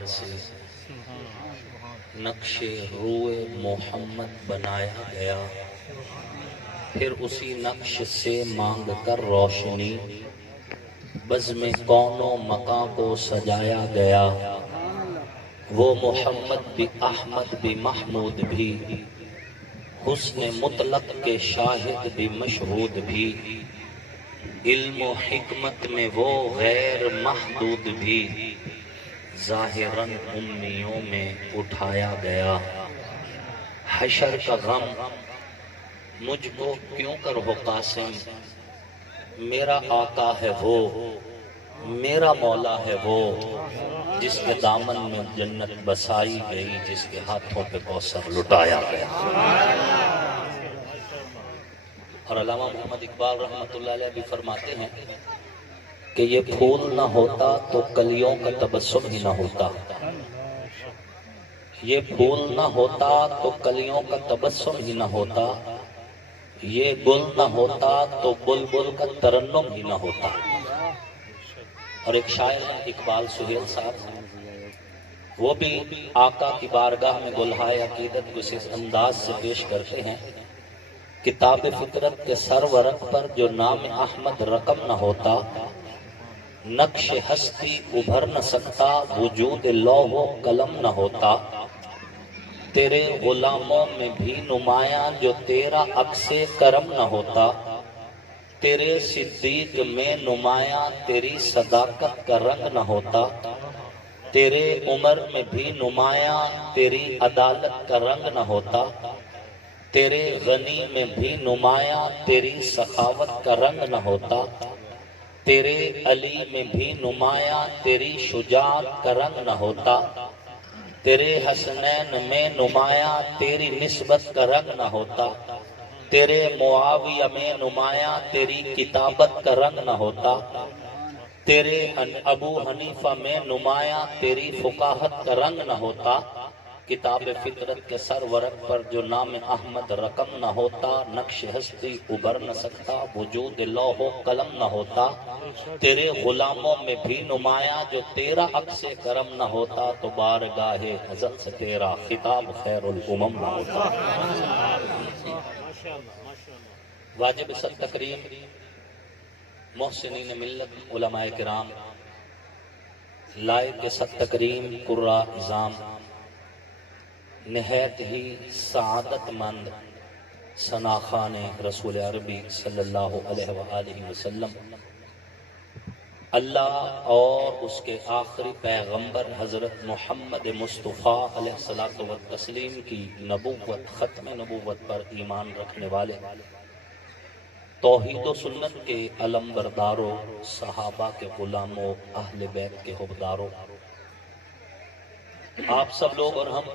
اعتبار سے نقش روئے محمد بنایا گیا، پھر اسی نقش سے مانگ کر روشنی بزم کون و مکاں کو سجایا گیا۔ وہ محمد بھی احمد بھی محمود بھی، حسن مطلق کے شاہد بھی مشہود بھی، علم و حکمت میں وہ غیر محدود بھی، ظاہراً امیوں میں اٹھایا گیا۔ حشر کا غم مجھ کو کیوں کر ہو قاسم، میرا آقا ہے وہ، میرا مولا ہے وہ، جس کے دامن میں جنت بسائی گئی، جس کے ہاتھوں پہ کوثر لٹایا گیا۔ اور علامہ محمد اقبال رحمۃ اللہ علیہ بھی فرماتے ہیں کہ یہ پھول نہ ہوتا تو کلیوں کا تبسم ہی نہ ہوتا، یہ پھول نہ ہوتا تو کلیوں کا تبسم ہی نہ ہوتا، یہ گل نہ ہوتا تو بلبل کا ترنم ہی نہ ہوتا۔ اور ایک شاعر ہے اقبال سہیل صاحب، وہ بھی آقا کی بارگاہ میں گلہائے عقیدت کو اس انداز سے پیش کرتے ہیں، کتاب فطرت کے سر ورق پر جو نام احمد رقم نہ ہوتا، نقش ہستی ابھر نہ سکتا، وجود لوح و قلم نہ ہوتا، تیرے غلاموں میں بھی نمایاں جو تیرا عکس کرم نہ ہوتا، تیرے صدیق میں نمایاں تیری صداقت کا رنگ نہ ہوتا، تیرے عمر میں بھی نمایاں تیری عدالت کا رنگ نہ ہوتا، تیرے غنی میں بھی نمایاں تیری سخاوت کا رنگ نہ ہوتا، تیرے علی میں بھی نمایاں تیری شجاعت کا رنگ نہ ہوتا، تیرے حسنین میں نمایاں تیری نسبت کا رنگ نہ ہوتا، تیرے معاویہ میں نمایاں تیری کتابت کا رنگ نہ ہوتا، تیرے ابو حنیفہ میں نمایاں تیری فقاہت کا رنگ نہ ہوتا، کتاب فطرت کے سر ورق پر جو نام احمد رقم نہ ہوتا، نقش ہستی ابھر نہ سکتا، وجود لوح و قلم نہ ہوتا، تیرے غلاموں میں بھی نمایاں جو تیرا عکس کرم نہ ہوتا، تو بارگاہ حضرت سے تیرا خطاب خیر الامم نہ ہوتا۔ واجب صد تکریم محسنین ملت علماء کرام، لائق صد تکریم قرہ عظام، نہایت ہی سعادت مند ثناخوان رسول عربی صلی اللہ علیہ وآلہ وسلم، اللہ اور اس کے آخری پیغمبر حضرت محمد مصطفیٰ علیہ الصلوۃ والتسلیم کی نبوت، ختم نبوت پر ایمان رکھنے والے، توحید و سنت کے علم برداروں، صحابہ کے غلاموں، اہل بیت کے حبداروں، آپ سب لوگ اور ہم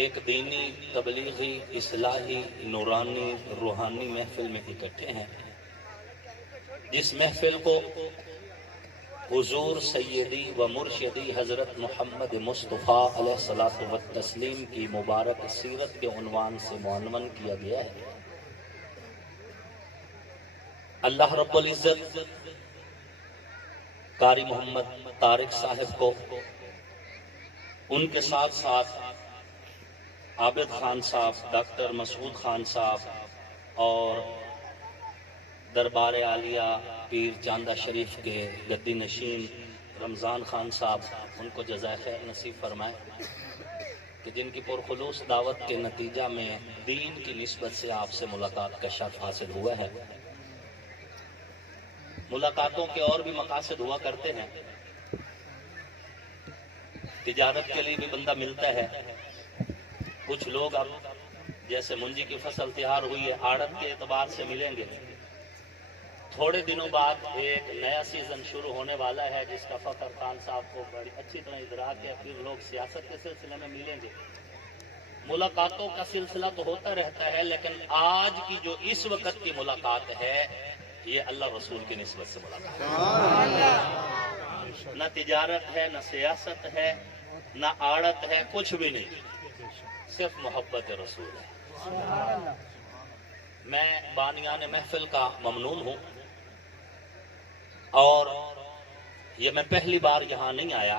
ایک دینی، تبلیغی، اصلاحی، نورانی، روحانی محفل میں اکٹھے ہیں، جس محفل کو حضور سیدی و مرشدی حضرت محمد مصطفیٰ علیہ الصلوۃ والتسلیم کی مبارک سیرت کے عنوان سے معنون کیا گیا ہے۔ اللہ رب العزت قاری محمد طارق صاحب کو، ان کے ساتھ ساتھ عابد خان صاحب، ڈاکٹر مسعود خان صاحب اور دربار عالیہ پیر چاندہ شریف کے گدی نشین رمضان خان صاحب، ان کو جزائے خیر نصیب فرمائے کہ جن کی پرخلوص دعوت کے نتیجہ میں دین کی نسبت سے آپ سے ملاقات کا شرف حاصل ہوا ہے۔ ملاقاتوں کے اور بھی مقاصد ہوا کرتے ہیں، تجارت کے لیے بھی بندہ ملتا ہے، کچھ لوگ اب جیسے منجی کی فصل تیار ہوئی ہے، آڑت کے اعتبار سے ملیں گے، تھوڑے دنوں بعد ایک نیا سیزن شروع ہونے والا ہے جس کا فخر خان صاحب کو بڑی اچھی طرح ادراک ہے، پھر لوگ سیاست کے سلسلے میں ملیں گے۔ ملاقاتوں کا سلسلہ تو ہوتا رہتا ہے، لیکن آج کی جو اس وقت کی ملاقات ہے یہ اللہ رسول کی نسبت سے ملاقات ہے، نہ تجارت ہے، نہ سیاست ہے، نہ آڑت ہے، کچھ بھی نہیں، صرف محبت رسول ہے۔ میں بانیان محفل کا ممنون ہوں، اور یہ میں پہلی بار یہاں نہیں آیا،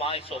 500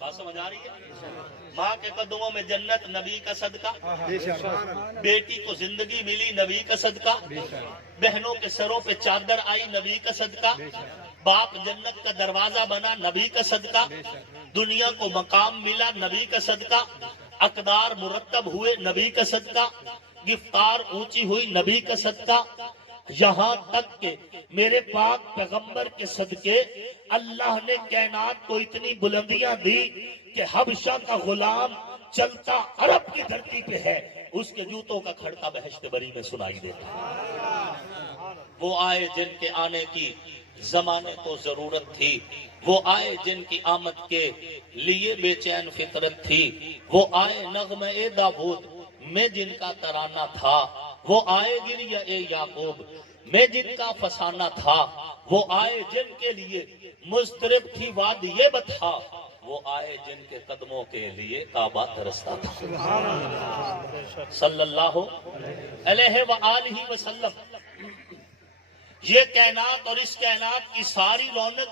بات سمجھ آ رہی ہے؟ ماں کے قدموں میں جنت نبی کا صدقہ، بیٹی کو زندگی ملی نبی کا صدقہ، بہنوں کے سروں پہ چادر آئی نبی کا صدقہ، باپ جنت کا دروازہ بنا نبی کا صدقہ، دنیا کو مقام ملا نبی کا صدقہ، اقدار مرتب ہوئے نبی کا صدقہ، گفتار اونچی ہوئی نبی کا صدقہ، یہاں تک کہ میرے پاک پیغمبر کے صدقے اللہ نے کائنات کو اتنی بلندیاں دی کہ حبشہ کا غلام چلتا عرب کی دھرتی پہ ہے، اس کے جوتوں کا کھڑکا بہشت بری میں سنائی دیتا ہے۔ وہ آئے جن کے آنے کی زمانے کو ضرورت تھی، وہ آئے جن کی آمد کے لیے بے چین فطرت تھی، وہ آئے نغمہ داود میں جن کا ترانہ تھا، وہ آئے گریہ یعقوب میں جن کا فسانہ تھا، وہ آئے جن کے لیے مضطرب تھی وادی بطحا، وہ آئے جن کے قدموں کے لیے کعبہ ترستا تھا۔ صلی اللہ علیہ وآلہ وسلم۔ یہ کائنات اور اس کائنات کی ساری رونق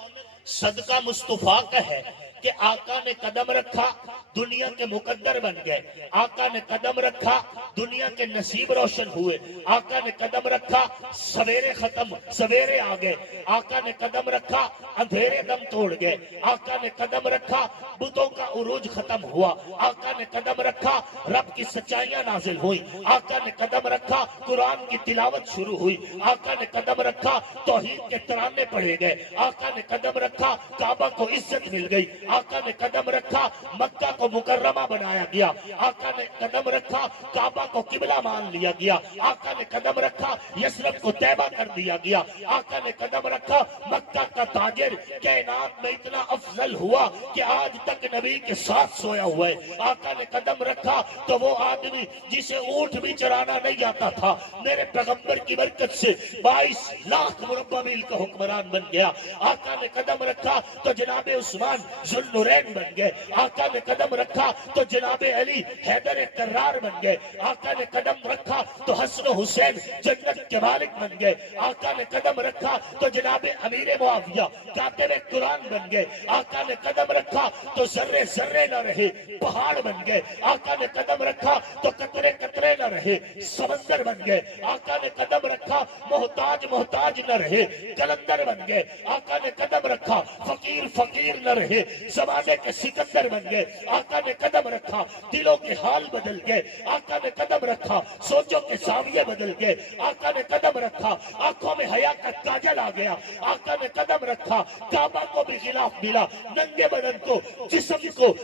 صدقہ مصطفیٰ کا ہے کہ آقا نے قدم رکھا دنیا کے مقدر بن گئے، آقا نے قدم رکھا دنیا کے نصیب روشن ہوئے، آقا نے قدم رکھا سویرے ختم سویرے آ گئے، آقا نے قدم رکھا اندھیرے دم توڑ گئے، آقا نے قدم رکھا بتوں کا عروج ختم ہوا، آقا نے قدم رکھا رب کی سچائیاں نازل ہوئی، آقا نے قدم رکھا قرآن کی تلاوت شروع ہوئی، آقا نے قدم رکھا توحید کے ترانے پڑھے گئے، آقا نے قدم رکھا کعبہ کو عزت مل گئی، آقا نے قدم رکھا مکہ کو مکرمہ بنایا گیا، آقا نے قدم رکھا کعبہ کو قبلہ مان لیا گیا، آقا نے قدم رکھا یثرب کو طیبہ کر دیا گیا، آقا نے قدم رکھا مکہ کا تاجر کائنات میں اتنا افضل ہوا کہ آج تک نبی کے ساتھ سویا ہوا ہے، آقا نے قدم رکھا تو وہ آدمی جسے اونٹ بھی چرانا نہیں آتا تھا میرے پیغمبر کی برکت سے 22 لاکھ مربع میل کا حکمران بن گیا، آقا نے قدم رکھا تو جناب عثمان ذوالنورین بن گئے، آقا نے قدم رکھا تو جناب علی حیدر کرار بن گئے، آقا نے قدم رکھا تو حسن و حسین جنت کے مالک بن گئے، آقا نے قدم رکھا تو جناب امیر معاویہ کاتب قرآن بن گئے، آقا نے قدم رکھا تو ذرے ذرے نہ رہے پہاڑ بن گئے، آقا نے قدم رکھا تو قطرے قطرے نہ رہے سمندر بن گئے، آقا نے قدم رکھا محتاج محتاج نہ رہے کلندر بن گئے، آقا نے قدم رکھا فقیر فقیر نہ رہے زمانے کے سکندر بن گئے، آقا نے قدم رکھا دلوں کے حال بدل گئے، آقا نے قدم رکھا سوچوں کے زاویے بدل گئے، آقا نے قدم رکھا آنکھوں میں حیا کا کاجل آ گیا، آقا نے قدم رکھا کعبہ کو بھی غلاف ملا، ننگے بدن کو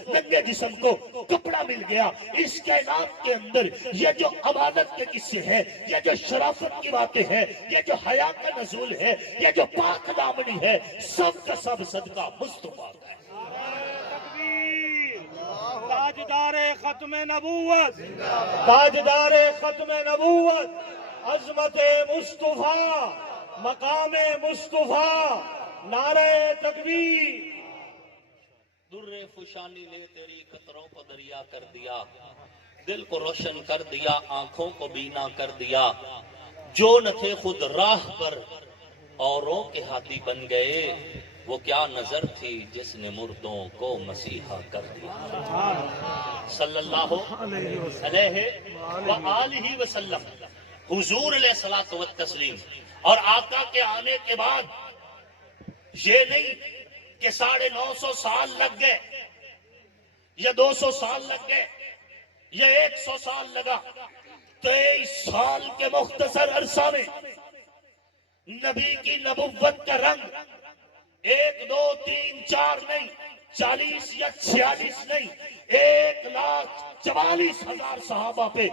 ننگے جسم کو کپڑا مل گیا۔ اس کائنات کے اندر یہ جو امانت کے قصے ہیں، یہ جو شرافت کی باتیں ہیں، یہ جو حیا کا نزول ہے، یہ جو پاک دامنی ہے، سب کا سب صدقہ مصطفیٰ کا ہے۔ تاجدار ختم نبوت، تاجدار ختم نبوت، عظمت مصطفیٰ، مقام مصطفیٰ، نعرہ تکبیر۔ در فشانی نے تیری قطروں کو دریا کر دیا، دل کو روشن کر دیا، آنکھوں کو بینا کر دیا، جو نہ تھے خود راہ پر اوروں کے ہاتھی بن گئے، وہ کیا نظر تھی جس نے مردوں کو مسیحا کر دیا۔ صلی اللہ علیہ وآلہ وسلم۔ حضور علیہ الصلوۃ والتسلیم اور آقا کے آنے کے بعد یہ نہیں کہ 950 سال لگ گئے یا 200 سال لگ گئے یا 100 سال لگا، 23 سال کے مختصر عرصہ میں نبی کی نبوت کا رنگ 1 2 3 4 نہیں، 40 یا 46 نہیں، 1,44,000 صحابہ پہ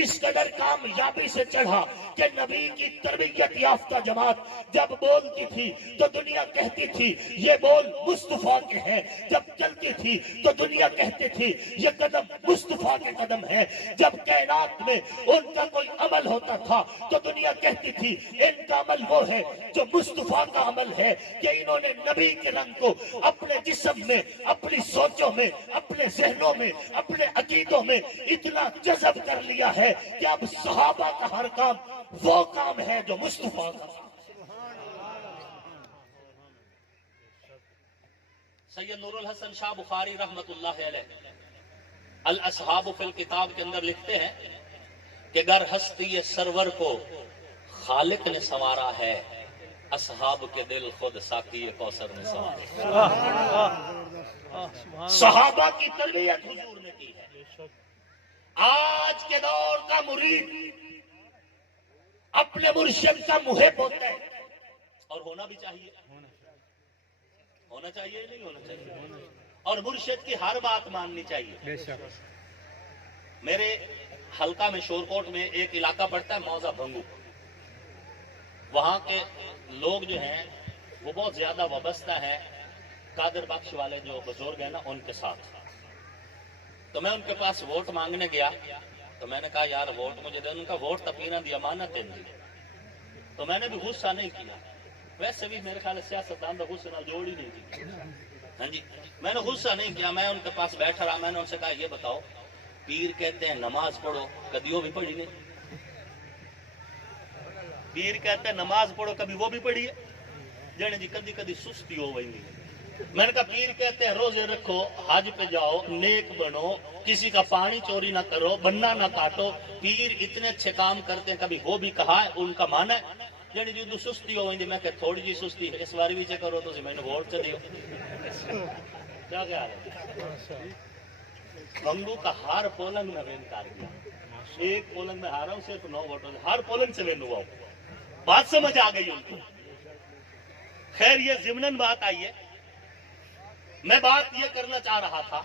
اس قدر کامیابی سے چڑھا کہ نبی کی تربیت یافتہ جماعت جب بولتی تھی تو دنیا کہتی تھی یہ بول مصطفیٰ کے ہیں، جب چلتی تھی تو دنیا کہتی تھی یہ قدم مصطفیٰ کے قدم ہے، جب کائنات میں ان کا کوئی عمل ہوتا تھا تو دنیا کہتی تھی ان کا عمل وہ ہے جو مصطفیٰ کا عمل ہے، کہ انہوں نے نبی کے رنگ کو اپنے جسم میں، اپنی سوچوں میں، اپنے ذہنوں میں، اپنے عقیدوں میں اتنا جذب کر لیا ہے کہ اب صحابہ کا ہر کام وہ کام ہے جو مصطفیٰ کا۔ سید نور الحسن شاہ بخاری رحمت اللہ علیہ الاصحاب فی الکتاب کے اندر لکھتے ہیں کہ گر ہستی سرور کو خالق نے سنوارا ہے، اصحاب کے دل خود ساقی کوثر نے سنوارا۔ صحابہ کی تربیت حضور نے کی ہے۔ آج کے دور کا مرید اپنے مرشد کا محب ہوتا ہے، اور ہونا بھی چاہیے، ہونا چاہیے نہیں ہونا چاہیے، اور مرشد کی ہر بات ماننی چاہیے۔ میرے حلقہ میں شورکوٹ میں ایک علاقہ پڑتا ہے موزہ بھنگو، وہاں کے لوگ جو ہیں وہ بہت زیادہ وابستہ ہیں قادر بخش والے جو بزرگ ہیں نا ان کے ساتھ۔ تو میں ان کے پاس ووٹ مانگنے گیا، تو میں نے کہا یار ووٹ مجھے دے، ان کا ووٹ تپینا دی امانت دی۔ تو میں نے بھی غصہ نہیں کیا، ویسے بھی میرے خیال سیاستدان کا غصہ جوڑ ہی نہیں تھی، ہاں جی، میں نے غصہ نہیں کیا۔ میں ان کے پاس بیٹھا رہا، میں نے ان سے کہا یہ بتاؤ پیر کہتے ہیں نماز پڑھو، کبھی وہ بھی پڑھی نہیں۔ پیر کہتے ہیں نماز پڑھو، کبھی وہ بھی پڑھی ہے جانے جی کدی کدی سستی ہو گئی۔ میں نے کہا پیر کہتے ہیں روزے رکھو، حج پہ جاؤ، نیک بنو، کسی کا پانی چوری نہ کرو، بننا نہ کاٹو۔ پیر اتنے اچھے کام کرتے ہیں، کبھی وہ بھی کہا ہے، ان کا مانا ہے جانے جی تو سستی ہو گئی۔ میں کہ تھوڑی جی سستی ہے اس باری بھی چیک کرو، تو میں نے ووٹ چ دیو کیا خیال ہے۔ بنگو کا ہر پولنگ میں وین کر دیا، ایک پولنگ میں ہارا ہوں، صرف 9 ووٹوں سے، ہر پولنگ سے وین ہوا ہوں۔ بات سمجھ آ گئی ان کو۔ خیر یہ ضمناً بات آئی ہے، میں بات یہ کرنا چاہ رہا تھا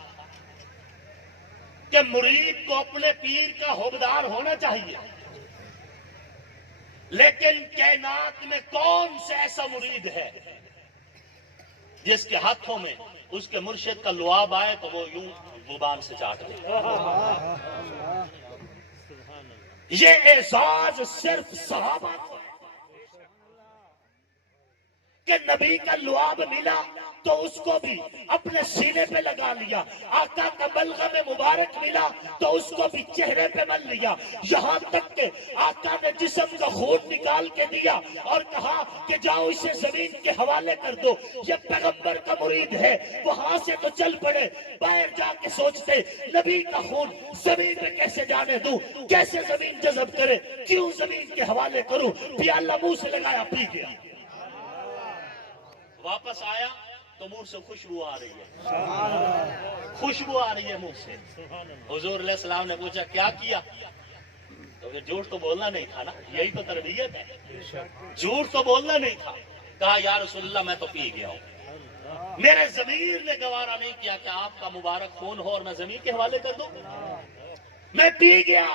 کہ مرید کو اپنے پیر کا حوبدار ہونا چاہیے، لیکن کائنات میں کون سا ایسا مرید ہے جس کے ہاتھوں میں اس کے مرشد کا لعاب آئے تو وہ یوں زبان سے چاٹ دے۔ یہ اعزاز صرف صحابہ کو ہے کہ نبی کا لعاب ملا تو اس کو بھی اپنے سینے پہ لگا لیا، آقا کا بلغم مبارک ملا تو اس کو بھی چہرے پہ مل لیا، یہاں تک کہ آقا نے جسم کا خون نکال کے دیا اور کہا کہ جاؤ اسے زمین کے حوالے کر دو۔ یہ پیغمبر کا مرید ہے، وہاں سے تو چل پڑے، باہر جا کے سوچتے نبی کا خون زمین پہ کیسے جانے دوں، کیسے زمین جذب کرے، کیوں زمین کے حوالے کروں، پیالہ منہ سے لگایا پی گیا۔ واپس آیا تو منہ سے خوشبو آ رہی ہے، خوشبو آ رہی ہے منہ سے۔ حضور علیہ السلام نے پوچھا کیا کیا؟ تو پھر جھوٹ تو بولنا نہیں تھا نا، یہی تو تربیت ہے، جھوٹ تو بولنا نہیں تھا۔ کہا یا رسول اللہ میں تو پی گیا ہوں، میرے ضمیر نے گوارا نہیں کیا کہ آپ کا مبارک خون ہو اور میں زمین کے حوالے کر دوں، میں پی گیا۔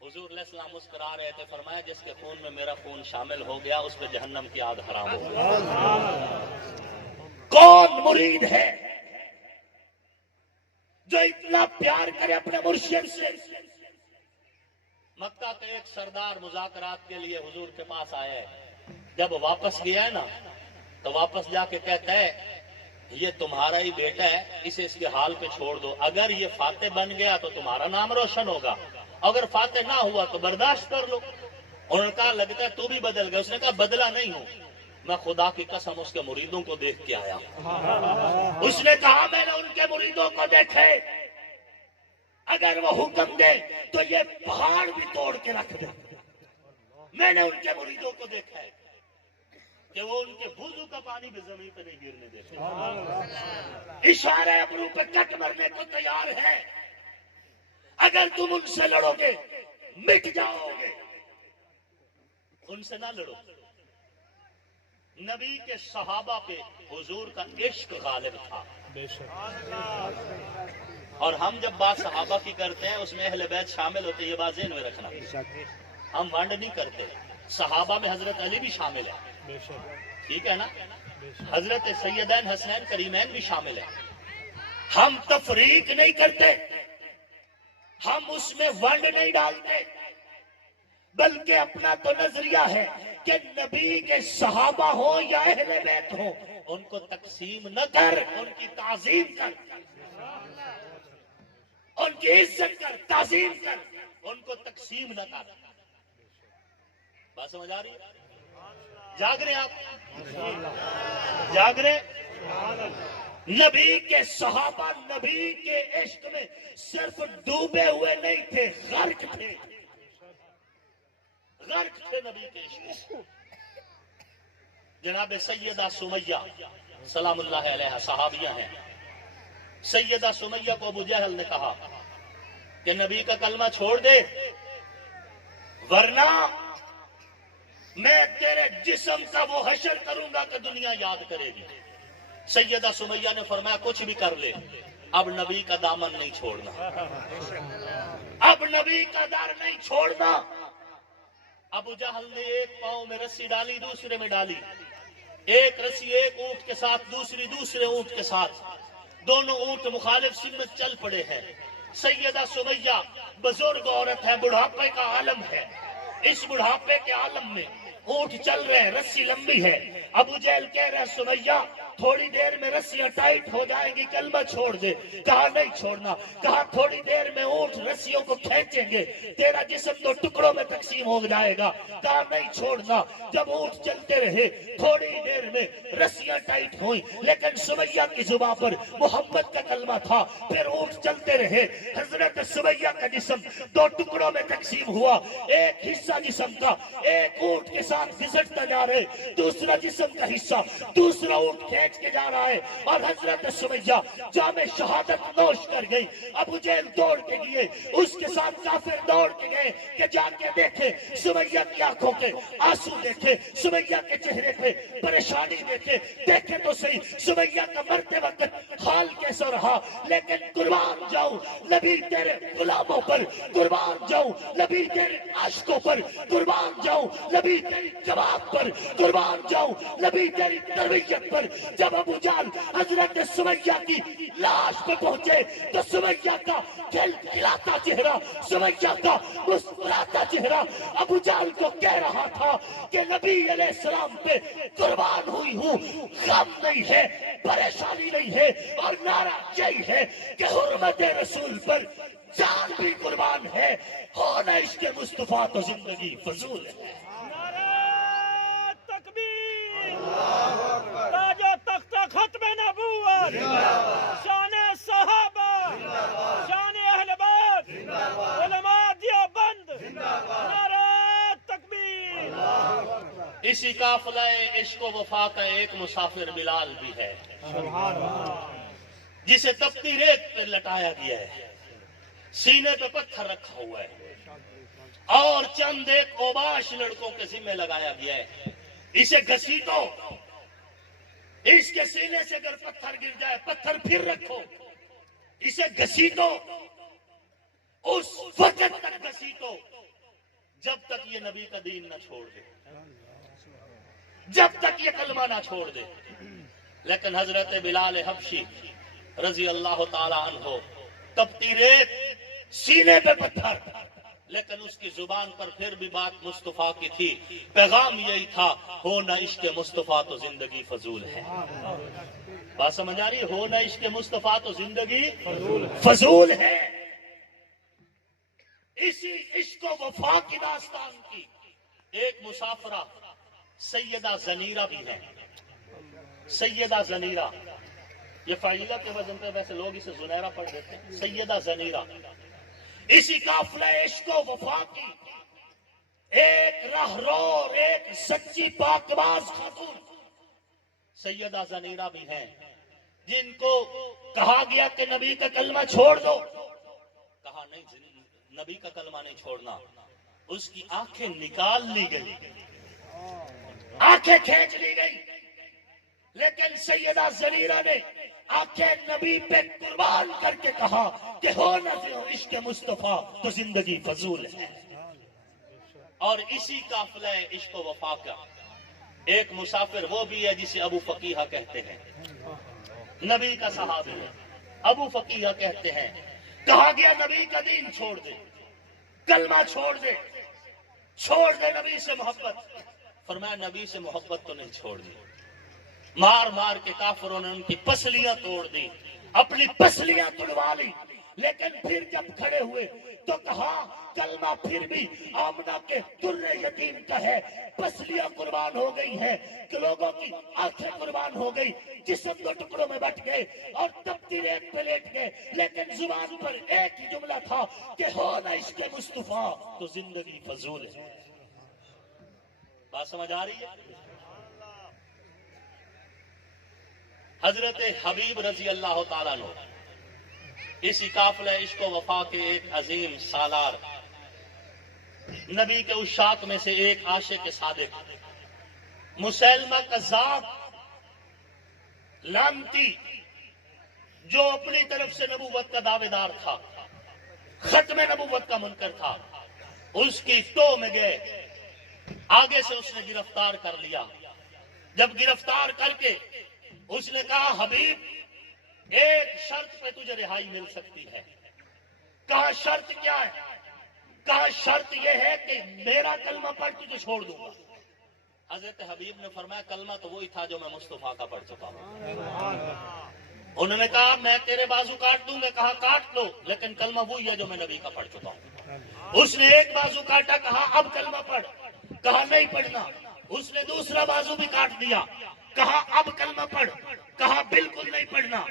حضور علیہ السلام مسکرا رہے تھے، فرمایا جس کے خون میں میرا خون شامل ہو گیا اس پہ جہنم کی آگ حرام ہو گئی۔ کون مرید ہے جو اتنا پیار کرے اپنے مرشد سے؟ مکہ کا ایک سردار مذاکرات کے لیے حضور کے پاس آیا ہے، جب واپس گیا ہے نا تو واپس جا کے کہتا ہے یہ تمہارا ہی بیٹا ہے، اسے اس کے حال پہ چھوڑ دو، اگر یہ فاتح بن گیا تو تمہارا نام روشن ہوگا، اگر فاتح نہ ہوا تو برداشت کر لو۔ انہوں نے کہا لگتا ہے تو بھی بدل گیا۔ اس نے کہا بدلا نہیں ہوں، میں خدا کی قسم اس کے مریدوں کو دیکھ کے آیا۔ اس نے کہا میں نے ان کے مریدوں کو دیکھے، اگر وہ حکم دے تو یہ پہاڑ بھی توڑ کے رکھ دے۔ میں نے ان کے مریدوں کو دیکھا ہے کہ وہ ان کے وضو کا پانی بھی زمین پہ نہیں گرنے دیتے، اشارے ابرو پہ کٹ مرنے کو تیار ہے۔ اگر تم ان سے لڑو گے مٹ جاؤ گے، ان سے نہ لڑو۔ نبی کے صحابہ پہ حضور کا عشق غالب تھا، اور ہم جب بات صحابہ کی کرتے ہیں اس میں اہل بیت شامل ہوتے ہیں، یہ بات ذہن میں رکھنا، ہم ونڈ نہیں کرتے۔ صحابہ میں حضرت علی بھی شامل ہے، ٹھیک ہے نا، حضرت سیدین حسنین کریمین بھی شامل ہے۔ ہم تفریق نہیں کرتے، ہم اس میں ونڈ نہیں ڈالتے، بلکہ اپنا تو نظریہ ہے کہ نبی کے صحابہ ہو یا اہل بیت ہو ان کو تقسیم نہ کر، ان کی تعظیم کر، ان کی عزت کر، تعظیم کر، ان کو تقسیم نہ کر۔ بات سمجھ آ رہی ہے؟ جاگ رہے آپ؟ جاگ رہے؟ نبی کے صحابہ نبی کے عشق میں صرف ڈوبے ہوئے نہیں تھے، غرق تھے، غرق تھے نبی کے عشق میں۔ جناب سیدہ سمیہ سلام اللہ علیہ صحابیہ ہیں، سیدہ سمیہ کو ابو جہل نے کہا کہ نبی کا کلمہ چھوڑ دے ورنہ میں تیرے جسم کا وہ حشر کروں گا کہ دنیا یاد کرے گی۔ سیدہ سمیہ نے فرمایا کچھ بھی کر لے، اب نبی کا دامن نہیں چھوڑنا، اب نبی کا در نہیں چھوڑنا۔ ابو جہل نے ایک پاؤں میں رسی ڈالی، دوسرے میں ڈالی، ایک رسی ایک اونٹ کے ساتھ، دوسری دوسرے اونٹ کے ساتھ، دونوں اونٹ مخالف سمت چل پڑے ہیں۔ سیدہ سمیہ بزرگ عورت ہے، بڑھاپے کا عالم ہے، اس بڑھاپے کے عالم میں اونٹ چل رہے ہیں، رسی لمبی ہے۔ ابو جہل کہہ رہے سمیہ تھوڑی دیر میں رسیاں ٹائٹ ہو جائیں گی، کلمہ چھوڑ دے۔ کہا نہیں چھوڑنا، کہا تھوڑی دیر میں اونٹ رسیوں کو کھینچیں گے، تیرا جسم تو ٹکڑوں میں تقسیم ہو جائے گا۔ کہا نہیں چھوڑنا۔ جب اونٹ چلتے رہے تھوڑی دیر میں رسیاں ٹائٹ ہوئیں، لیکن سمیہ کی زبان پر محمد کا کلمہ تھا۔ پھر اونٹ چلتے رہے، حضرت سمیہ کا جسم دو ٹکڑوں میں تقسیم ہوا، ایک حصہ جسم کا ایک اونٹ کے ساتھ گھسٹتا جا رہے، دوسرا جسم کا حصہ دوسرا اونٹ کھینچ کے جا رہا ہے، اور حضرت سمیہ جام شہادت نوش کر گئی۔ ابو جہل دوڑ کے گئے، اس کے ساتھ کافر دوڑ کے گئے کہ جا کے دیکھے سمیہ کی آنکھوں کے آنسو دیکھے، سمیہ کے چہرے پہ پریشانی دیکھے، دیکھے تو صحیح سمیہ کا مرتے وقت حال کیسا رہا۔ لیکن قربان جاؤں نبی تیرے غلاموں پر، قربان جاؤں نبی تیرے عاشقوں پر، قربان جاؤں نبی تیری جواب پر، قربان جاؤں نبی تیری تربیت پر۔ جب ابو جہل حضرت سمیہ کی لاش پہ پہنچے تو سمیہ کا کھلکھلاتا چہرہ، سمیہ کا مسکراتا چہرہ ابو جہل کو کہہ رہا تھا کہ نبی علیہ السلام پہ قربان ہوئی ہوں، غم نہیں ہے، پریشانی نہیں ہے، اور نعرہ یہی ہے کہ حرمت رسول پر جان بھی قربان ہے، ہونا عشق مصطفیٰ تو زندگی فضول ہے۔ تاج و تخت ختم نبوت، شان صحابہ، شان اہل بیت، علماء دیوبند، نعرہ تکبیر۔ اسی قافلہ عشق و وفا کا ایک مسافر بلال بھی ہے، جسے تپتی ریت پہ لٹایا گیا ہے، سینے پہ پتھر رکھا ہوا ہے، اور چند ایک اوباش لڑکوں کے ذمہ لگایا گیا ہے۔ اسے گھسیٹو، اس کے سینے سے اگر پتھر گر جائے پتھر پھر رکھو، اسے گھسیٹو، اس وقت تک گھسیٹو جب تک یہ نبی کا دین نہ چھوڑ دے، جب تک یہ کلمہ نہ چھوڑ دے۔ لیکن حضرت بلال حبشی رضی اللہ تعالی عنہ، تپتی ریت، سینے پہ پتھر، لیکن اس کی زبان پر پھر بھی بات مصطفیٰ کی تھی، پیغام یہی تھا، ہونا عشق مصطفیٰ تو زندگی فضول ہے۔ بات سمجھ آ رہی ہے؟ ہونا عشق مصطفیٰ تو زندگی فضول ہے۔ اسی عشق و وفا کی داستان کی ایک مسافرہ سیدہ زنیرہ بھی ہے۔ سیدہ زنیرہ، یہ فعیلہ کے وزن پہ ویسے لوگ اسے زنیرہ پڑھ دیتے ہیں، سیدہ زنیرہ اسی قافلہ عشق و وفا کی ایک راہرو، ایک سچی پاکباز خاتون سیدہ زنیرہ بھی ہیں، جن کو کہا گیا کہ نبی کا کلمہ چھوڑ دو، کہا نہیں نبی کا کلمہ نہیں چھوڑنا۔ اس کی آنکھیں نکال لی گئی، آنکھیں کھینچ لی گئی، لیکن سیدہ زنیرہ نے آنکھیں نبی پہ قربان کر کے کہا کہ ہو نہ عشق مصطفیٰ تو زندگی فضول ہے۔ اور اسی قافلہ عشق و وفا کا ایک مسافر وہ بھی ہے جسے ابو فقیہ کہتے ہیں، نبی کا صحابی ہے، ابو فقیہ کہتے ہیں۔ کہا گیا نبی کا دین چھوڑ دے، کلمہ چھوڑ دے، چھوڑ دے نبی سے محبت۔ فرمایا نبی سے محبت تو نہیں چھوڑ دی، مار مار کے کافروں نے ان کی پسلیاں توڑ دی، اپنی پسلیاں توڑوا لی، لیکن پھر جب کھڑے ہوئے تو کہا کلمہ پھر بھی آمنہ کے در یتیم کا ہے، پسلیاں قربان ہو گئی ہیں کہ لوگوں کی آنکھیں قربان ہو گئی، جسم دو ٹکڑوں میں بٹ گئے اور تبدیل ایک پہ لیٹ گئے، لیکن زبان پر ایک ہی جملہ تھا کہ ہو نہ عشق مصطفیٰ تو زندگی فضول ہے۔ بات سمجھ آ رہی ہے؟ حضرت حبیب رضی اللہ تعالیٰ عنہ اسی قافلہ عشق و وفا کے ایک عظیم سالار، نبی کے عشاق میں سے ایک عاشق صادق، مسیلمہ کذاب لعنتی، جو اپنی طرف سے نبوت کا دعوے دار تھا، ختم نبوت کا منکر تھا، اس کی ٹو میں گئے، آگے سے اس نے گرفتار کر لیا۔ جب گرفتار کر کے اس نے کہا حبیب ایک شرط پہ تجھے رہائی مل سکتی ہے۔ کہا شرط کیا ہے؟ کہا شرط یہ ہے کہ میرا کلمہ پڑھ تجھے چھوڑ دوں گا۔ حضرت حبیب نے فرمایا کلمہ تو وہی تھا جو میں مصطفیٰ کا پڑھ چکا ہوں۔ انہوں نے کہا میں تیرے بازو کاٹ دوں گا، کہا کاٹ لو، لیکن کلمہ وہی ہے جو میں نبی کا پڑھ چکا ہوں۔ اس نے ایک بازو کاٹا، کہا اب کلمہ پڑھ، کہا نہیں پڑھنا۔ اس نے دوسرا بازو بھی کاٹ دیا، کہا اب کلمہ پڑھ، کہا بالکل نہیں پڑھنا۔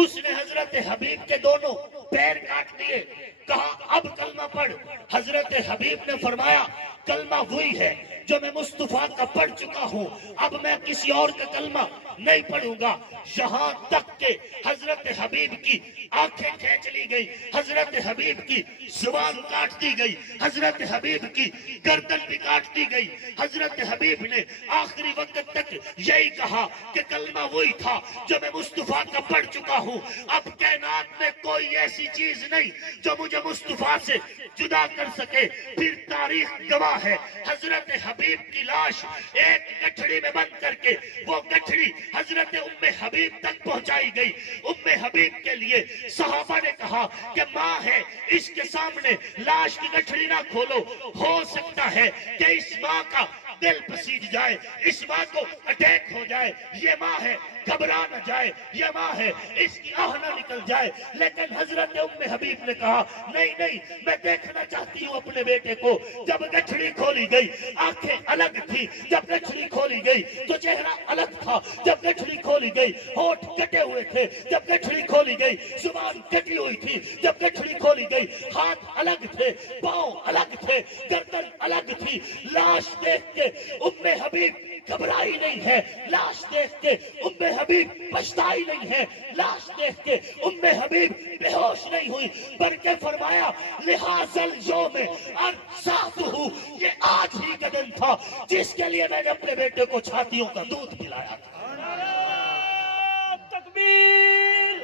اس نے حضرت حبیب کے دونوں پیر کاٹ دیے، کہا اب کلمہ پڑھ۔ حضرت حبیب نے فرمایا کلمہ وہی ہے جو میں مصطفیٰ کا پڑھ چکا ہوں، اب میں کسی اور کا کلمہ نہیں پڑھوں گا۔ یہاں تک کہ حضرت حبیب کی آنکھیں کھینچ لی گئی، حضرت حبیب کی زبان کاٹ دی گئی، حضرت حبیب کی گردن بھی کاٹ دی گئی۔ حضرت حبیب نے آخری وقت تک یہی کہا کہ کلمہ وہی تھا جو میں مصطفیٰ کا پڑھ چکا ہوں، اب کائنات میں کوئی ایسی چیز نہیں جو مجھے مصطفیٰ سے جدا کر سکے۔ پھر تاریخ گواہ ہے، حضرت حبیب کی لاش ایک گٹھڑی میں بند کر کے وہ گٹھڑی حضرت ام حبیب تک پہنچائی گئی۔ ام حبیب کے لیے صحابہ نے کہا کہ ماں ہے، اس کے سامنے لاش کی گٹھڑی نہ کھولو، ہو سکتا ہے کہ اس ماں کا دل پسیج جائے، اس ماں کو اٹیک ہو جائے، یہ ماں ہے گھبرا نہ جائے، یہ ماں ہے اس کی آہ نہ نکل جائے۔ لیکن حضرت ام حبیب نے کہا نہیں نہیں، میں دیکھنا چاہتی ہوں اپنے بیٹے کو۔ جب گٹھڑی کھولی گئی آنکھیں الگ تھی، جب گٹھڑی کھولی گئی تو چہرہ الگ تھا، جب گٹھڑی کھولی گئی ہونٹ کٹے ہوئے تھے، جب گٹھڑی کھولی گئی زبان کٹی ہوئی تھی، جب گٹھڑی کھولی گئی ہاتھ الگ تھے، پاؤں الگ تھے، گردن الگ تھی۔ لاش دیکھ کے ام حبیب گھبرائی نہیں ہے، لاش دیکھ کے ام حبیب پچھتائی نہیں ہے، لاش دیکھ کے ام حبیب بے ہوش نہیں ہوئی، بلکہ فرمایا لہٰذا اليوم ارسلتہ، یہ آج ہی کا دن تھا جس کے لیے میں نے اپنے بیٹے کو چھاتیوں کا دودھ پلایا تھا۔ نعرہ تکبیر،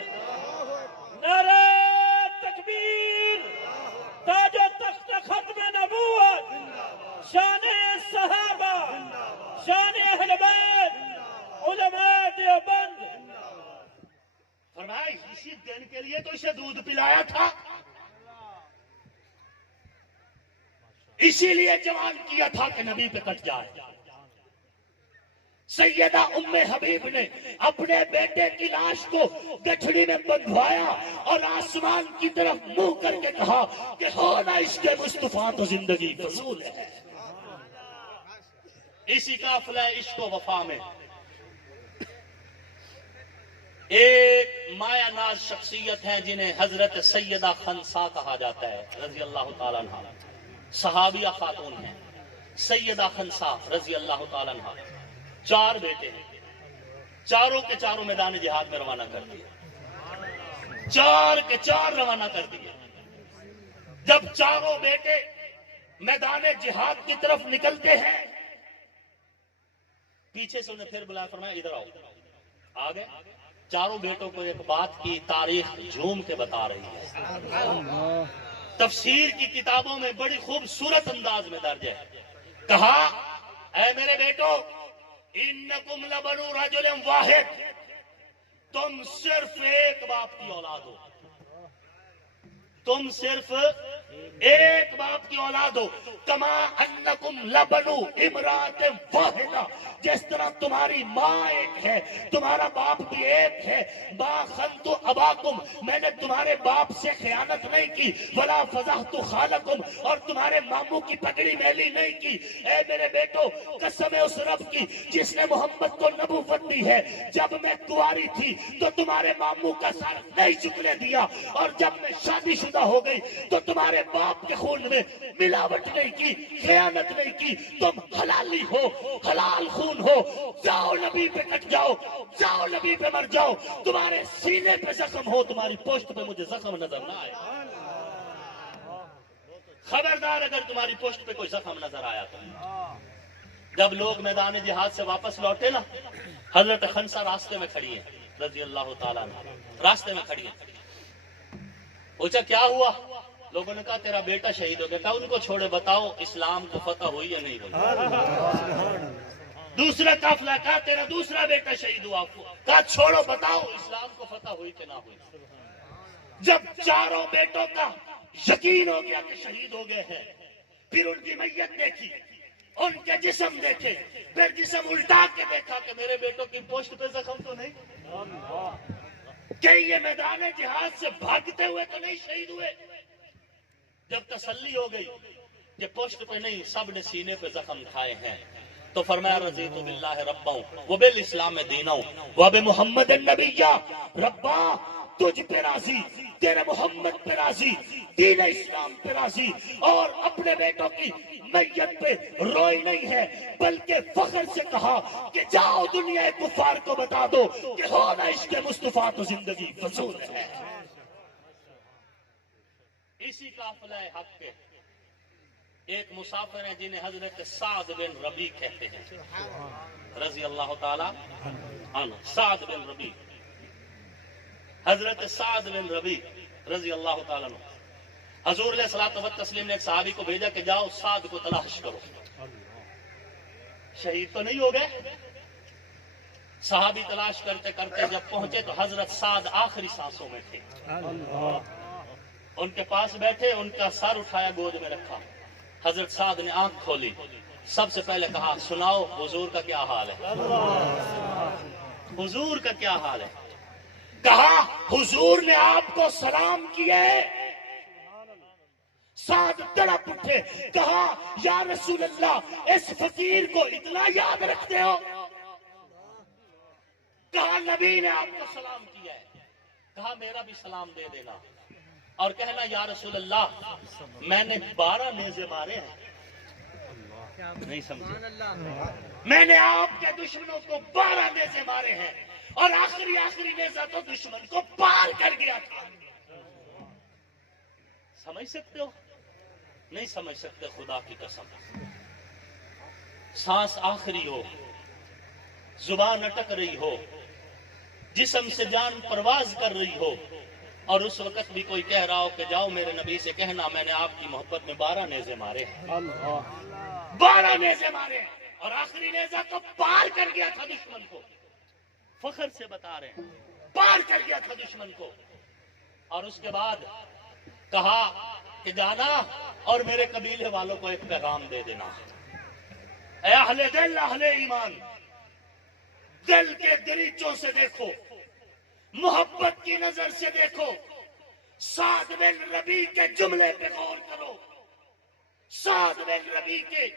نعرہ تکبیر، تاج و تخت ختم نبوت، شان صحابہ، شان اہل بیت، علماء دیوبند۔ فرمایا اسی دن کے لیے تو اسے دودھ پلایا تھا، اسی لیے جوان کیا تھا کہ نبی پہ کٹ جائے۔ سیدہ ام حبیب نے اپنے بیٹے کی لاش کو گٹھڑی میں بندھوایا اور آسمان کی طرف منہ کر کے کہا کہ ہو نہ عشق مصطفیٰ تو زندگی فضول ہے۔ اسی قافلہ عشق و وفا میں ایک مایا ناز شخصیت ہیں جنہیں حضرت سیدہ خنسا کہا جاتا ہے رضی اللہ تعالیٰ عنہ، صحابیہ خاتون ہیں سیدہ خنسا رضی اللہ تعالیٰ عنہ۔ 4 بیٹے ہیں، چاروں کے چاروں میدان جہاد میں روانہ کر دیے، 4 کے 4 روانہ کر دیے۔ جب چاروں بیٹے میدان جہاد کی طرف نکلتے ہیں، پیچھے سے انہیں پھر بلایا، فرمایا ادھر آؤ۔ آ گئے، چاروں بیٹوں کو ایک بات کی تاریخ جھوم کے بتا رہی ہے، تفسیر کی کتابوں میں بڑی خوبصورت انداز میں درج ہے۔ کہا اے میرے بیٹو، انکم لبنو رجل واحد، تم صرف ایک باپ کی اولاد ہو، تم صرف ایک باپ باپ کی اولاد ہو. کما انکم لبنو امرات واحدہ, جس طرح تمہاری ماں ایک ہے, تمہارا باپ بھی ایک ہے. ما خنت اباکم, میں نے تمہارے باپ سے خیانت نہیں کی. ولا فضحت خالکم, اور تمہارے ماموں کی پگڑی میلی نہیں کی. اے میرے بیٹو, قسم ہے اس رب کی جس نے محمد کو نبوت دی ہے, جب میں کنواری تھی تو تمہارے ماموں کا سر نہیں جھکنے دیا, اور جب میں شادی شدہ ہو گئی تو تمہارے باپ کے خون میں ملاوٹ نہیں کی, خیانت نہیں کی. تم حلالی ہو, حلال خون ہو. جاؤ نبی پہ کٹ جاؤ, جاؤ نبی پہ مر جاؤ. تمہارے سینے پہ زخم ہو, تمہاری پوشت پہ مجھے زخم نظر نہ آئے. خبردار اگر تمہاری پوشت پہ کوئی زخم نظر آیا تو. جب لوگ میدان جہاد سے واپس لوٹے نا, حضرت خنسا راستے میں کھڑی ہے رضی اللہ تعالیٰ عنہ, راستے میں کھڑی ہے. پوچھا کیا ہوا؟ لوگوں نے کہا تیرا بیٹا شہید ہو گیا. کہا ان کو چھوڑے, بتاؤ اسلام کو فتح ہوئی یا نہیں ہوئی؟ دوسرا قافلہ, کہا تیرا دوسرا بیٹا شہید ہوا. کہا چھوڑو, بتاؤ اسلام کو فتح ہوئی کہ نہ ہوئی؟ جب چاروں بیٹوں کا یقین ہو گیا کہ شہید ہو گئے ہیں, پھر ان کی میت دیکھی, ان کے جسم دیکھے, پھر جسم الٹا کے دیکھا کہ میرے بیٹوں کی پوشت پہ زخم تو نہیں, کہ یہ میدان جہاد سے بھاگتے ہوئے تو نہیں شہید ہوئے. جب تسلی ہو گئی کہ پوشت پہ نہیں, سب نے سینے پہ زخم کھائے ہیں, تو فرمایا رضیت باللہ ربا وبالاسلام دینا وبمحمد النبی ربا. تجھ پہ راضی, تیرے محمد پہ راضی, دین اسلام پہ راضی, اور اپنے بیٹوں کی میت پہ روئی نہیں ہے, بلکہ فخر سے کہا کہ جاؤ دنیا کفار کو بتا دو کہ ہونا عشق مصطفیٰ تو زندگی فضول ہے. اسی قافلہ حق کے ایک مسافر ہیں جنہیں حضرت سعد بن ربیع کہتے ہیں رضی اللہ تعالی عنہ. سعد بن ربیع, حضرت سعد بن ربیع رضی اللہ تعالی عنہ. حضور علیہ الصلوۃ والتسلیم نے ایک صحابی کو بھیجا کہ جاؤ سعد کو تلاش کرو. شہید تو نہیں ہو گئے. صحابی تلاش کرتے کرتے جب پہنچے تو حضرت سعد آخری سانسوں میں تھے. ان کے پاس بیٹھے, ان کا سر اٹھایا, گود میں رکھا. حضرت سعد نے آنکھ کھولی, سب سے پہلے کہا سناؤ حضور کا کیا حال ہے, حضور کا کیا حال ہے. کہا حضور نے آپ کو سلام کیا ہے. سعد تڑپ اٹھے, کہا یا رسول اللہ اس فقیر کو اتنا یاد رکھتے ہو؟ کہا نبی نے آپ کو سلام کیا ہے. کہا میرا بھی سلام دے دینا, اور کہنا یا رسول اللہ میں نے 12 نیزے مارے ہیں. نہیں سمجھے؟ میں نے آپ کے دشمنوں کو 12 نیزے مارے ہیں, اور آخری نیزہ تو دشمن کو پار کر گیا تھا. سمجھ سکتے ہو؟ نہیں سمجھ سکتے. خدا کی قسم, سانس آخری ہو, زبان اٹک رہی ہو, جسم سے جان پرواز کر رہی ہو, اور اس وقت بھی کوئی کہہ رہا ہو کہ جاؤ میرے نبی سے کہنا میں نے آپ کی محبت میں 12 نیزے مارے ہیں. 12 نیزے مارے, اور آخری نیزہ تو پار کر گیا تھا دشمن کو. فخر سے بتا رہے ہیں, پار کر گیا تھا دشمن کو. اور اس کے بعد کہا کہ جانا اور میرے قبیلے والوں کو ایک پیغام دے دینا. اے اہل دل, اہل ایمان, دل کے دریچوں سے دیکھو, محبت کی نظر سے دیکھو. سعد بن ربیع کے جملے پہ غور کرو, سعد بن ربیع کے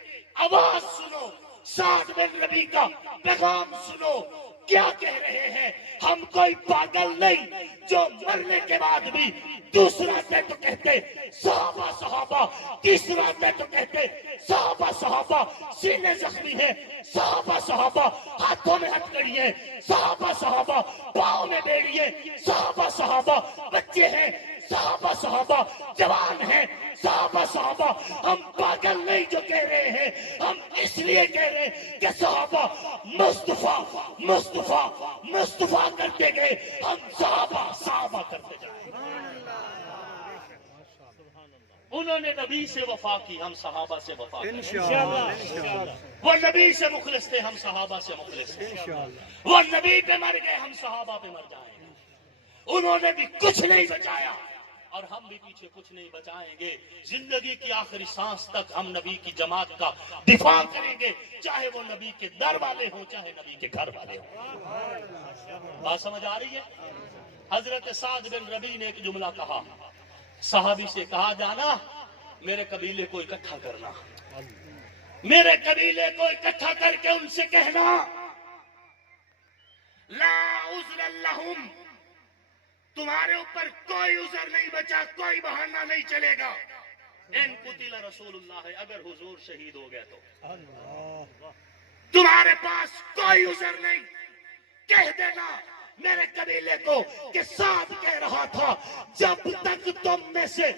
آواز سنو, سعد بن ربیع کا پیغام سنو. کیا کہہ رہے ہیں؟ ہم کوئی پاگل نہیں جو مرنے کے بعد بھی دوسرا سے تو کہتے صحابہ صحابہ, تیسرا سے تو کہتے صحابہ صحابہ, سینے زخمی ہیں صحابہ صحابہ, ہاتھوں میں ہتھکڑی ہیں صحابہ صحابہ, پاؤں میں بیڑیے صحابہ صحابہ, بچے ہیں صحابہ صحابہ, جوان ہیں صحابہ صحابہ. ہم پاگل نہیں جو کہہ رہے ہیں, ہم اس لیے کہہ رہے ہیں کہ صحابہ مصطفیٰ مصطفیٰ مصطفیٰ کرتے گئے, ہم صحابہ صحابہ کرتے جائیں. انہوں نے نبی سے وفا کی, ہم صحابہ سے وفا کی. وہ نبی سے مخلص تھے, ہم صحابہ سے مخلص تھے. وہ نبی پہ مر گئے, ہم صحابہ پہ مر جائیں. انہوں نے بھی کچھ نہیں بچایا, اور ہم بھی پیچھے کچھ نہیں بچائیں گے. زندگی کی آخری سانس تک ہم نبی کی جماعت کا دفاع کریں گے, چاہے وہ نبی کے در والے ہوں چاہے نبی کے گھر والے ہوں. بات سمجھ آ رہی ہے؟ حضرت سعد بن ربیع نے ایک جملہ کہا, صحابی سے کہا, جانا میرے قبیلے کو اکٹھا کرنا, میرے قبیلے کو اکٹھا کر کے ان سے کہنا لا عذر لہم, تمہارے اوپر کوئی عذر نہیں بچا, کوئی بہانہ نہیں چلے گا. ان قتل رسول اللہ, اگر حضور شہید ہو گئے تو تمہارے پاس کوئی عذر نہیں. کہہ دینا میرے قبیلے کو کہ سعد کہہ رہا تھا جب تک تم میں سے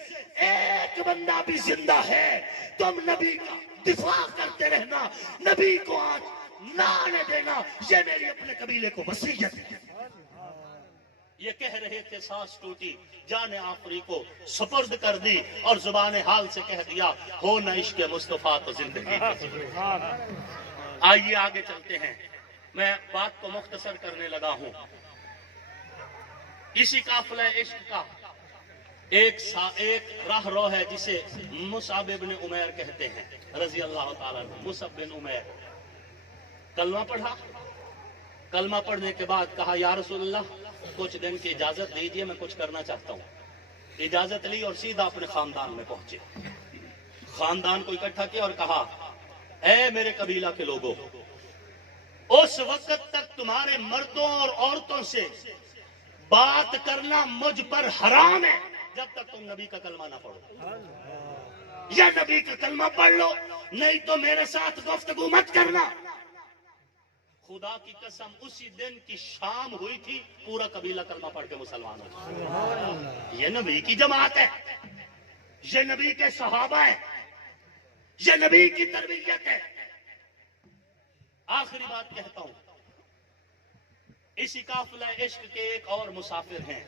ایک بندہ بھی زندہ ہے تم نبی کا دفاع کرتے رہنا, نبی کو آج نہ آنے دینا, یہ میری اپنے قبیلے کو وصیت ہے. یہ کہہ رہے تھے, سانس ٹوٹی, جان آخری کو سپرد کر دی اور زبان حال سے کہہ دیا ہو نہ عشق مصطفیٰ تو زندگی. آئیے آگے چلتے ہیں, میں بات کو مختصر کرنے لگا ہوں. اسی قافلہ عشق کا ایک راہ رو ہے جسے مصعب بن عمیر کہتے ہیں رضی اللہ تعالیٰ عنہ. مصعب بن عمیر کلمہ پڑھا, کلمہ پڑھنے کے بعد کہا یا رسول اللہ کچھ دن کی اجازت دیجیے, میں کچھ کرنا چاہتا ہوں. اجازت لی اور سیدھا اپنے خاندان میں پہنچے. خاندان کو اکٹھا کیا اور کہا اے میرے قبیلہ کے لوگوں, اس وقت تک تمہارے مردوں اور عورتوں سے بات کرنا مجھ پر حرام ہے جب تک تم نبی کا کلمہ نہ پڑھو. یا نبی کا کلمہ پڑھ لو, نہیں تو میرے ساتھ گفتگو مت کرنا. خدا کی قسم اسی دن کی شام ہوئی تھی, پورا قبیلہ کلمہ پڑھ کے مسلمان ہو گیا. یہ نبی کی جماعت ہے, یہ نبی کے صحابہ ہے, یہ نبی کی تربیت ہے. آخری بات کہتا ہوں, اسی قافلہ عشق کے ایک اور مسافر ہیں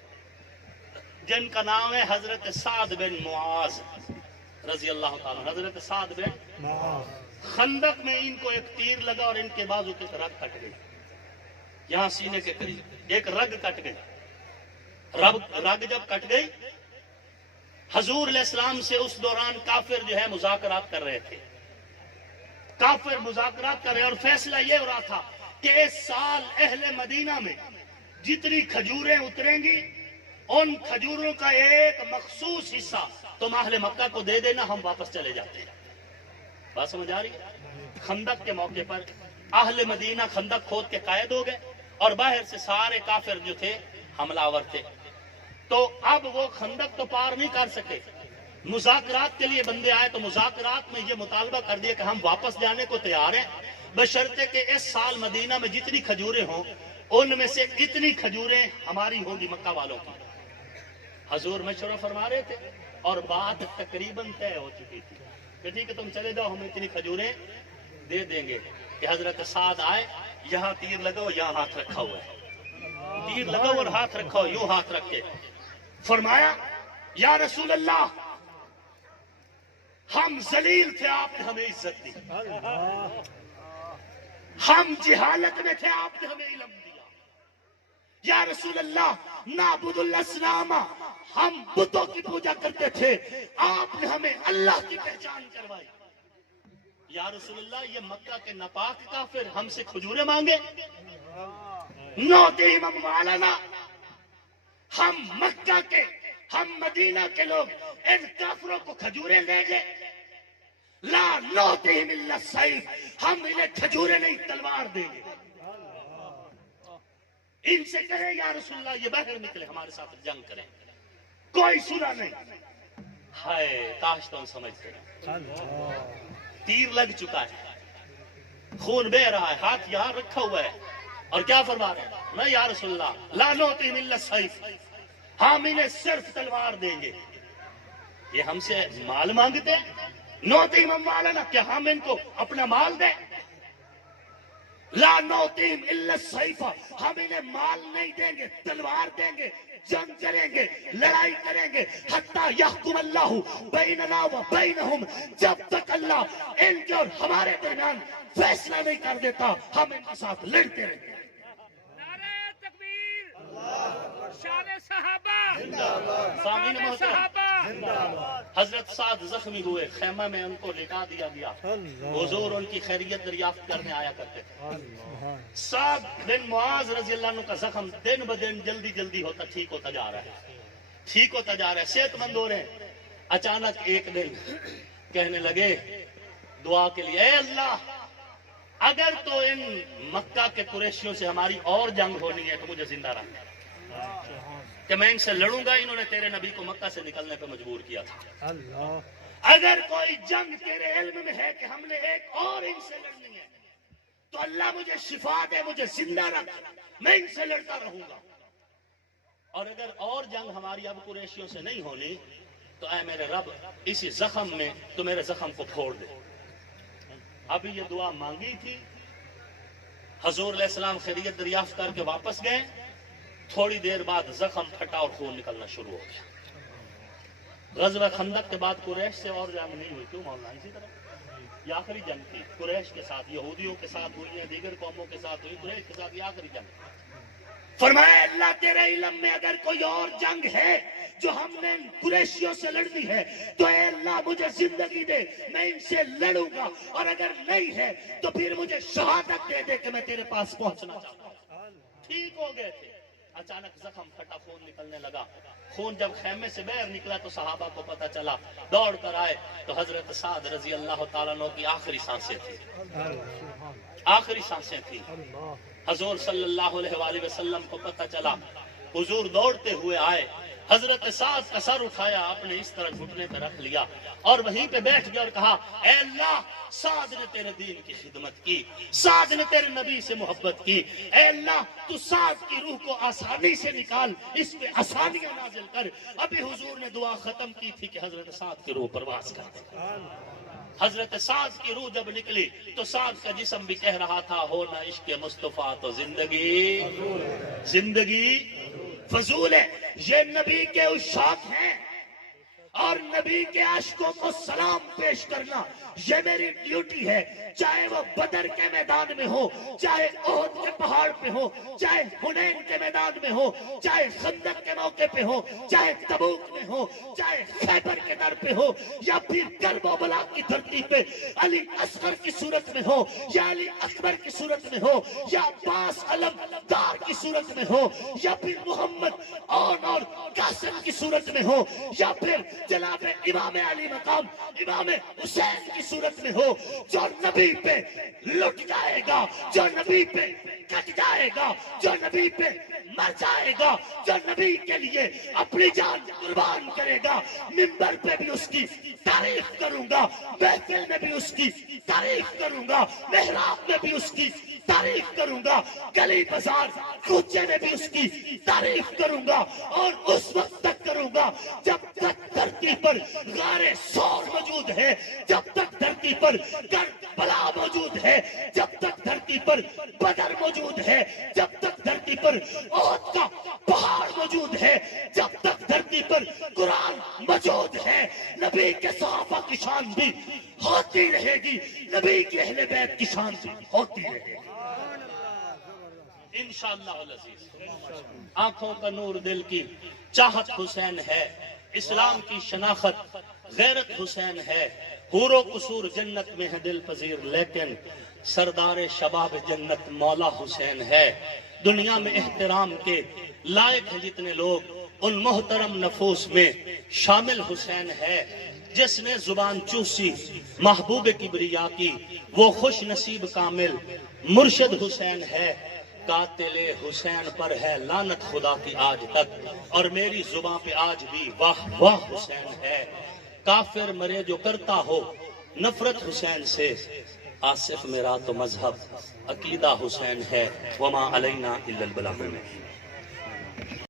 جن کا نام ہے حضرت سعد بن معاذ رضی اللہ تعالیٰ. حضرت سعد بن خندق میں ان کو ایک تیر لگا اور ان کے بازو کی رگ کٹ گئی, یہاں سینے کے قریب ایک رگ کٹ گئی. رگ جب کٹ گئی, حضور علیہ السلام سے اس دوران کافر جو ہے مذاکرات کر رہے تھے. کافر مذاکرات کر رہے اور فیصلہ یہ ہو رہا تھا کہ اس سال اہل مدینہ میں جتنی کھجوریں اتریں گی ان کھجوروں کا ایک مخصوص حصہ تم اہل مکہ کو دے دینا, ہم واپس چلے جاتے ہیں. بات سمجھ آ رہی ہے؟ خندق کے موقع پر اہل مدینہ خندق کھود کے قائد ہو گئے اور باہر سے سارے کافر جو تھے حملہ آور تھے. تو اب وہ خندق تو پار نہیں کر سکے, مذاکرات کے لیے بندے آئے تو مذاکرات میں یہ مطالبہ کر دیا کہ ہم واپس جانے کو تیار ہیں بشرطے کہ اس سال مدینہ میں جتنی کھجوریں ہوں ان میں سے اتنی کھجوریں ہماری ہوں گی مکہ والوں کی. حضور مشورہ فرما رہے تھے اور بات تقریباً طے ہو چکی تھی کہ ٹھیک ہے تم چلے جاؤ, ہم اتنی کھجوریں دے دیں گے. کہ حضرت سعد آئے, یہاں تیر لگاؤ, یہاں ہاتھ رکھا ہوا ہے, تیر لگاؤ اور ہاتھ رکھا ہو, یوں ہاتھ رکھ کے فرمایا یا رسول اللہ ہم ذلیل تھے, آپ نے ہمیں عزت دی, ہم جہالت میں تھے, آپ نے ہمیں علم دیا. یا رسول اللہ نعبد الاسنام, ہم بتوں کی پوجا کرتے تھے, آپ نے ہمیں اللہ کی پہچان کروائی. یا رسول اللہ یہ مکہ کے ناپاک کافر ہم سے کھجوریں مانگے, نوتیم اموالنا, ہم مکہ کے ہم مدینہ کے لوگ ان کافروں کو کھجوریں دیں گے. لا نوتیم الا السیف, ہم انہیں کھجوریں نہیں تلوار دیں گے. ان سے کہیں یا رسول اللہ یہ باہر نکلے ہمارے ساتھ جنگ کریں. کوئی سنا نہیں. ہائے کاش تم سمجھتے, تیر لگ چکا ہے, خون بہ رہا ہے, ہاتھ یہاں رکھا ہوا ہے اور کیا فرما رہے ہیں, میں یا رسول اللہ لا نوتیم الا السیف, ہم انہیں صرف تلوار دیں گے. یہ ہم سے مال مانگتے, نوتیم اموالنا, کیا ہم ان کو اپنا مال دیں. لا نوتیم الا السیف, ہم انہیں مال نہیں دیں گے, تلوار دیں گے, جنگ کریں گے, لڑائی کریں گے. حتی یحکم اللہ بیننا و بینہم, جب تک اللہ ان کے اور ہمارے درمیان فیصلہ نہیں کر دیتا ہم ان کے ساتھ لڑتے رہیں گے. نعرہ تکبیر, سامعین محترم، حضرت سعد زخمی ہوئے، خیمہ میں ان کو لٹا دیا گیا، حضور ان کی خیریت دریافت کرنے آیا کرتے تھے۔ سعد بن معاذ رضی اللہ عنہ کا زخم دن بدن جلدی جلدی ٹھیک ہوتا جا رہا ہے، صحت مند ہو رہے ہیں۔ اچانک ایک دن کہنے لگے دعا کے لیے، اے اللہ اگر تو ان مکہ کے قریشیوں سے ہماری اور جنگ ہونی ہے تو مجھے زندہ رکھ، کہ میں ان سے لڑوں گا، انہوں نے تیرے نبی کو مکہ سے نکلنے پہ مجبور کیا تھا۔ اگر کوئی جنگ تیرے علم میں ہے کہ ہم نے ایک اور ان سے لڑنی ہے تو اللہ مجھے شفا دے، مجھے زندہ رکھ، میں ان سے لڑتا رہوں گا۔ اور اگر اور جنگ ہماری اب قریشیوں سے نہیں ہونی تو اے میرے رب اسی زخم میں تو میرے زخم کو پھوڑ دے۔ ابھی یہ دعا مانگی تھی، حضور علیہ السلام خیریت دریافت کر کے واپس گئے، تھوڑی دیر بعد زخم پھٹا اور خون نکلنا شروع ہو گیا۔ غزوہ خندق کے بعد قریش سے اور جنگ نہیں ہوئی، کیوں مولانا؟ اسی طرح یہ آخری جنگ تھی، قریش کے ساتھ، یہودیوں کے ساتھ ہوئی ہے، دیگر قوموں کے ساتھ ہوئی، قریش کے ساتھ یہ آخری جنگ۔ فرمایا اللہ تیرے علم میں اگر کوئی اور جنگ ہے جو ہم نے قریشیوں سے لڑنی ہے تو اے اللہ مجھے زندگی دے، میں ان سے لڑوں گا، اور اگر نہیں ہے تو پھر مجھے شہادت دے دے کہ میں تیرے پاس پہنچنا چاہتا ہوں۔ ٹھیک ہو گئے تھے، اچانک زخم پھٹا، خون نکلنے لگا۔ خون جب خیمے سے باہر نکلا تو صحابہ کو پتہ چلا، دوڑ کر آئے تو حضرت سعد رضی اللہ تعالیٰ عنہ کی آخری سانسیں تھی۔ حضور صلی اللہ علیہ وآلہ وسلم کو پتہ چلا، حضور دوڑتے ہوئے آئے، حضرت سعد کا سر اٹھایا، اپنے اس طرح گھٹنے پہ رکھ لیا اور وہیں پہ بیٹھ گیا اور کہا، اے اللہ سعد نے تیرے دین کی خدمت کی، سعد نے تیرے نبی سے محبت کی، اے اللہ تو سعد کی روح کو آسانی سے نکال، اس پہ آسانیاں نازل کر۔ ابھی حضور نے دعا ختم کی تھی کہ حضرت سعد کی روح پرواز کر دے۔ حضرت سعد کی روح جب نکلی تو سعد کا جسم بھی کہہ رہا تھا، ہونا عشق مصطفیٰ تو زندگی فضول ہے۔ یہ نبی کے عشاق ہیں اور نبی کے عاشقوں کو سلام پیش کرنا یہ میری ڈیوٹی ہے، چاہے وہ بدر کے میدان میں ہو، چاہے احد کے پہاڑ پہ ہو، چاہے حنین کے میدان میں ہو، چاہے خندق کے موقع پہ ہو، چاہے تبوک میں ہو، چاہے خیبر کے در پہ ہو، یا پھر کرب و بلا کی دھرتی پہ علی اصغر کی صورت میں ہو، یا علی اکبر کی صورت میں ہو، یا عباس علمدار کی صورت میں ہو، یا پھر محمد اور قاسم کی صورت میں ہو، یا پھر جناب امام علی مقام امام حسین کی صورت میں ہو، جو نبی پہ لٹ جائے گا، جو نبی پہ کٹ جائے گا، جو نبی پہ مر جائے گا، جو نبی کے لیے اپنی جان قربان کرے گا، منبر پہ بھی اس کی تعریف کروں گا، محفل میں بھی اس کی تعریف کروں گا، محراب میں بھی اس کی تعریف کروں گا، گلی بازار کوچے میں بھی اس کی تعریف کروں گا، اور اس وقت تک کروں گا جب تک دھرتی پر غار سور موجود ہے، جب تک دھرتی پر کربلا موجود ہے، جب تک دھرتی پر بدر موجود ہے، جب تک دھرتی پر احد کا پہاڑ موجود ہے، جب تک دھرتی پر قرآن موجود ہے، نبی کے صحابہ کی شان بھی ہوتی رہے گی، نبی کے اہل بیت کی شان بھی ہوتی رہے گی انشاءاللہ العزیز۔ آنکھوں کا نور دل کی چاہت حسین ہے، اسلام کی شناخت غیرت حسین ہے، حور و قصور جنت میں ہے دل پذیر، لیکن سردار شباب جنت مولا حسین ہے۔ دنیا میں احترام کے لائق ہیں جتنے لوگ، ان محترم نفوس میں شامل حسین ہے۔ جس نے زبان چوسی محبوب کبریا کی، وہ خوش نصیب کامل مرشد حسین ہے۔ قاتل حسین پر ہے لعنت خدا کی آج تک، اور میری زبان پہ آج بھی واہ واہ حسین ہے۔ کافر مرے جو کرتا ہو نفرت حسین سے، آصف میرا تو مذہب عقیدہ حسین ہے، وما علینا الا البلاغ میں۔